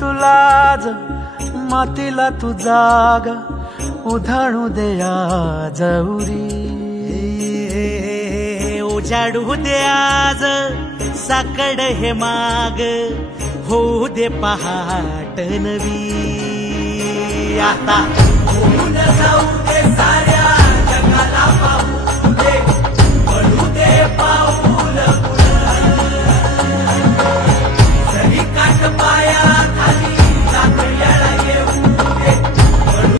तुलाज मातीला तू जाग उधाणू दे आज उरी उजाडू दे आज साकड हे माग होऊ दे पहाट नवी आता होऊन जाऊ दे साऱ्या